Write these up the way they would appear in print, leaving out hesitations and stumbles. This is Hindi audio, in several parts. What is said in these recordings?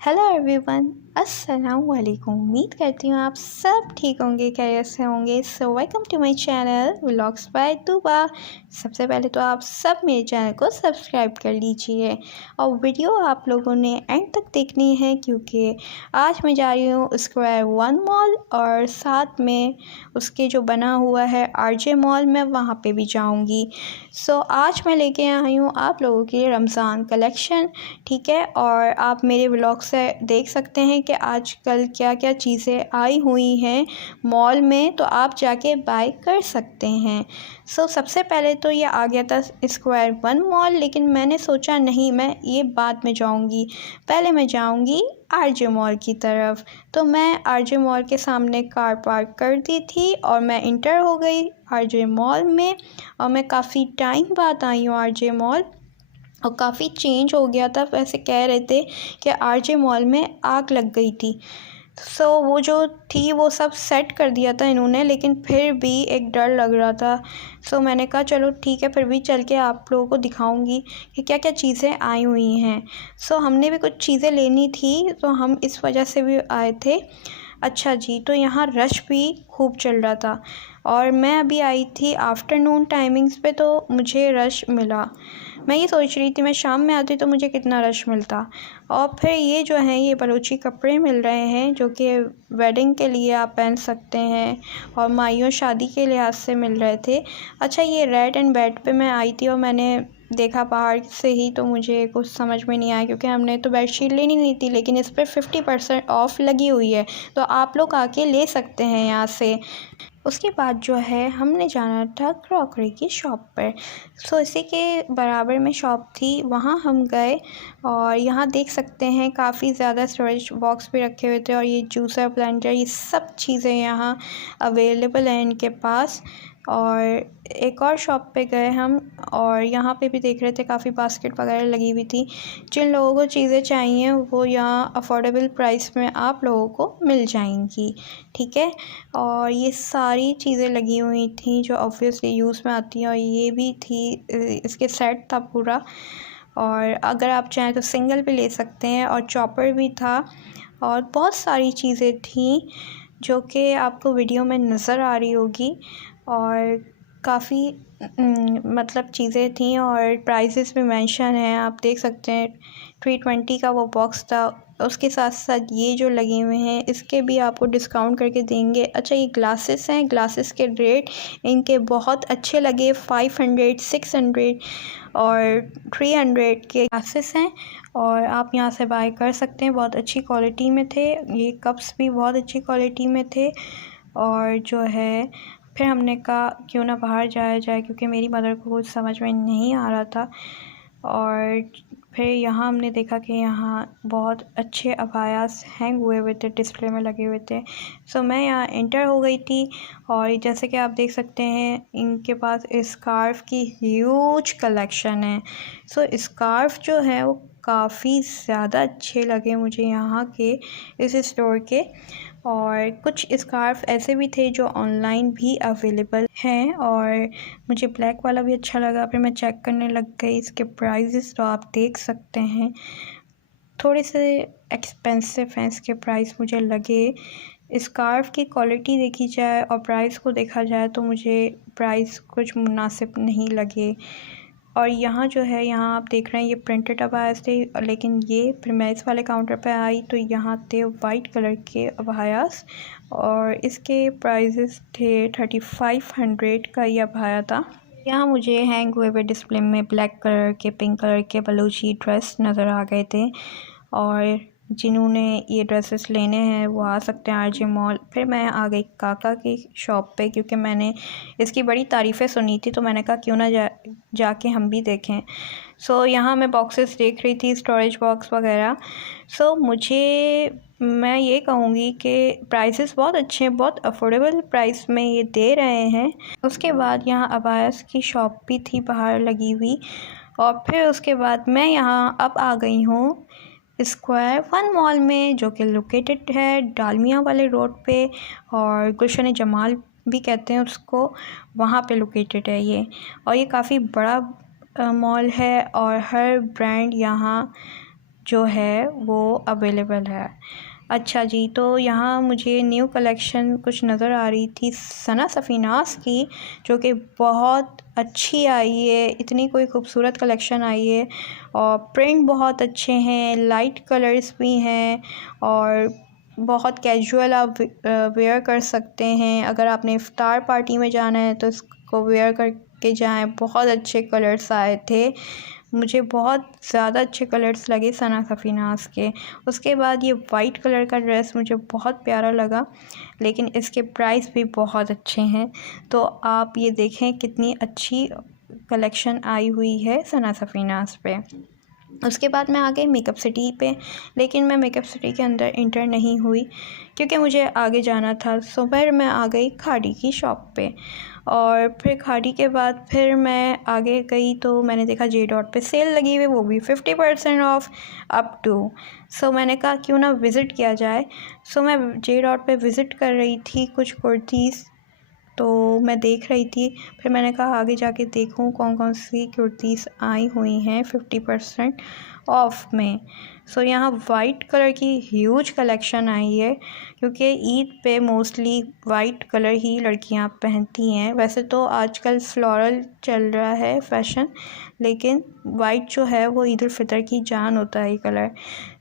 हेलो एवरीवन, अस्सलाम वालेकुम। उम्मीद करती हूँ आप सब ठीक होंगे, खैरियत से होंगे। So welcome to my channel vlogs by Tooba. सबसे पहले तो आप सब मेरे चैनल को सब्सक्राइब कर लीजिए और वीडियो आप लोगों ने एंड तक देखनी है, क्योंकि आज मैं जा रही हूँ स्क्वायर वन मॉल और साथ में उसके जो बना हुआ है आरजे मॉल, मैं वहाँ पे भी जाऊँगी। सो आज मैं लेके आई हूँ आप लोगों के लिए रमज़ान कलेक्शन, ठीक है। और आप मेरे व्लॉग से देख सकते हैं कि आजकल क्या क्या चीज़ें आई हुई हैं मॉल में, तो आप जाके बाय कर सकते हैं। सो सबसे पहले तो ये आ गया था स्क्वायर वन मॉल, लेकिन मैंने सोचा नहीं, मैं ये बाद में जाऊंगी, पहले मैं जाऊंगी आरजे मॉल की तरफ। तो मैं आरजे मॉल के सामने कार पार्क कर दी थी और मैं इंटर हो गई आरजे मॉल में। और मैं काफ़ी टाइम बाद आई हूँ आरजे मॉल और काफ़ी चेंज हो गया था। वैसे कह रहे थे कि आरजे मॉल में आग लग गई थी, सो वो जो थी वो सब सेट कर दिया था इन्होंने, लेकिन फिर भी एक डर लग रहा था। सो मैंने कहा चलो ठीक है, फिर भी चल के आप लोगों को दिखाऊंगी कि क्या क्या चीज़ें आई हुई हैं। सो हमने भी कुछ चीज़ें लेनी थी, तो हम इस वजह से भी आए थे। अच्छा जी, तो यहाँ रश भी खूब चल रहा था और मैं अभी आई थी आफ्टरनून टाइमिंग्स पे, तो मुझे रश मिला। मैं ये सोच रही थी मैं शाम में आती तो मुझे कितना रश मिलता। और फिर ये जो हैं ये बलूची कपड़े मिल रहे हैं, जो कि वेडिंग के लिए आप पहन सकते हैं और माइयों शादी के लिहाज से मिल रहे थे। अच्छा, ये रेड एंड बेड पे मैं आई थी और मैंने देखा बाहर से ही, तो मुझे कुछ समझ में नहीं आया, क्योंकि हमने तो बेडशीट लेनी नहीं थी, लेकिन इस पर 50% ऑफ़ लगी हुई है, तो आप लोग आके ले सकते हैं यहाँ से। उसके बाद जो है हमने जाना था क्रॉकरी की शॉप पर। सो इसी के बराबर में शॉप थी, वहाँ हम गए और यहाँ देख सकते हैं काफ़ी ज़्यादा स्टोरेज बॉक्स भी रखे हुए थे और ये जूसर ब्लेंडर, ये सब चीज़ें यहाँ अवेलेबल हैं इनके पास। और एक और शॉप पे गए हम और यहाँ पे भी देख रहे थे काफ़ी बास्केट वगैरह लगी हुई थी। जिन लोगों को चीज़ें चाहिए वो यहाँ अफोर्डेबल प्राइस में आप लोगों को मिल जाएंगी, ठीक है। और ये सारी चीज़ें लगी हुई थी जो ऑब्वियसली यूज़ में आती हैं, और ये भी थी, इसके सेट था पूरा। और अगर आप चाहें तो सिंगल भी ले सकते हैं, और चॉपर भी था और बहुत सारी चीज़ें थी जो कि आपको वीडियो में नज़र आ रही होगी। और काफ़ी मतलब चीज़ें थी और प्राइसेस भी मेंशन हैं, आप देख सकते हैं। 320 का वो बॉक्स था, उसके साथ साथ ये जो लगे हुए हैं इसके भी आपको डिस्काउंट करके देंगे। अच्छा, ये ग्लासेस हैं, ग्लासेस के रेट इनके बहुत अच्छे लगे। 500, 600 और 300 के ग्लासेस हैं और आप यहाँ से बाय कर सकते हैं। बहुत अच्छी क्वालिटी में थे, ये कप्स भी बहुत अच्छी क्वालिटी में थे। और जो है फिर हमने कहा क्यों ना बाहर जाया जाए, क्योंकि मेरी मदर को कुछ समझ में नहीं आ रहा था। और फिर यहाँ हमने देखा कि यहाँ बहुत अच्छे अबायास हैंग हुए हुए थे, डिस्प्ले में लगे हुए थे। सो मैं यहाँ एंटर हो गई थी और जैसे कि आप देख सकते हैं इनके पास स्कार्फ़ की ह्यूज कलेक्शन है। सो स्कार्फ़ जो है वो काफ़ी ज़्यादा अच्छे लगे मुझे यहाँ के इस स्टोर के। और कुछ स्कार्फ़ ऐसे भी थे जो ऑनलाइन भी अवेलेबल हैं और मुझे ब्लैक वाला भी अच्छा लगा। फिर मैं चेक करने लग गई इसके प्राइसेस, तो आप देख सकते हैं थोड़े से एक्सपेंसिव हैं इसके प्राइस मुझे लगे। स्कार्फ़ की क्वालिटी देखी जाए और प्राइस को देखा जाए तो मुझे प्राइस कुछ मुनासिब नहीं लगे। और यहाँ जो है, यहाँ आप देख रहे हैं ये प्रिंटेड अबायास थे, लेकिन ये फिर मैं इस वाले काउंटर पे आई तो यहाँ थे वाइट कलर के अबायास और इसके प्राइसेस थे 3500 का ये अबाया था। यहाँ मुझे हैंग हुए हुए डिस्प्ले में ब्लैक कलर के, पिंक कलर के बलूची ड्रेस नज़र आ गए थे। और जिन्होंने ये ड्रेसेस लेने हैं वो आ सकते हैं आरजे मॉल। फिर मैं आ गई काका की शॉप पे, क्योंकि मैंने इसकी बड़ी तारीफ़ें सुनी थी, तो मैंने कहा क्यों ना जाके हम भी देखें। सो यहाँ मैं बॉक्सेस देख रही थी, स्टोरेज बॉक्स वगैरह। सो मैं ये कहूँगी कि प्राइसेस बहुत अच्छे हैं, बहुत अफोर्डेबल प्राइस में ये दे रहे हैं। उसके बाद यहाँ अबायास की शॉप भी थी बाहर लगी हुई। और फिर उसके बाद मैं यहाँ अब आ गई हूँ स्क्वायर वन मॉल में, जो कि लोकेटेड है डालमिया वाले रोड पे और गुलशन जमाल भी कहते हैं उसको, वहाँ पे लोकेटेड है ये। और ये काफ़ी बड़ा मॉल है और हर ब्रांड यहाँ जो है वो अवेलेबल है। अच्छा जी, तो यहाँ मुझे न्यू कलेक्शन कुछ नज़र आ रही थी सना सफ़ीनास की, जो कि बहुत अच्छी आई है। इतनी कोई खूबसूरत कलेक्शन आई है और प्रिंट बहुत अच्छे हैं, लाइट कलर्स भी हैं और बहुत कैजुअल आप वेयर कर सकते हैं। अगर आपने इफ्तार पार्टी में जाना है तो इसको वेयर करके जाएं। बहुत अच्छे कलर्स आए थे, मुझे बहुत ज़्यादा अच्छे कलर्स लगे सना सफ़ीनास के। उसके बाद ये वाइट कलर का ड्रेस मुझे बहुत प्यारा लगा, लेकिन इसके प्राइस भी बहुत अच्छे हैं। तो आप ये देखें कितनी अच्छी कलेक्शन आई हुई है सना सफ़ीनास पे। उसके बाद मैं आ गई मेकअप सिटी पे, लेकिन मैं मेकअप सिटी के अंदर इंटर नहीं हुई क्योंकि मुझे आगे जाना था। सो फिर मैं आ गई खाड़ी की शॉप पे और फिर खाड़ी के बाद फिर मैं आगे गई तो मैंने देखा जे डॉट पे सेल लगी हुई, वो भी 50% ऑफ अप टू। सो मैंने कहा क्यों ना विज़िट किया जाए। सो मैं जे डॉट पे विज़िट कर रही थी, कुछ कुर्तीज़ तो मैं देख रही थी। फिर मैंने कहा आगे जाके देखूं कौन कौन सी कुर्तीज़ आई हुई हैं 50% ऑफ में। सो यहाँ वाइट कलर की ह्यूज कलेक्शन आई है क्योंकि ईद पे मोस्टली वाइट कलर ही लड़कियां पहनती हैं। वैसे तो आजकल फ्लोरल चल रहा है फैशन, लेकिन वाइट जो है वो ईद उल फितर की जान होता है ये कलर।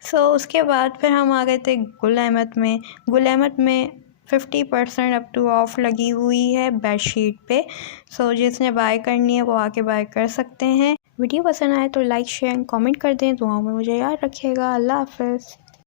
सो उसके बाद फिर हम आ गए थे गुल अहमद में। गुल अहमद में 50% अप टू ऑफ लगी हुई है बेडशीट पे। सो जिसने बाय करनी है वो आके बाय कर सकते हैं। वीडियो पसंद आए तो लाइक शेयर कमेंट कर दें। दुआओं में मुझे याद रखिएगा। अल्लाह हाफ़िज़।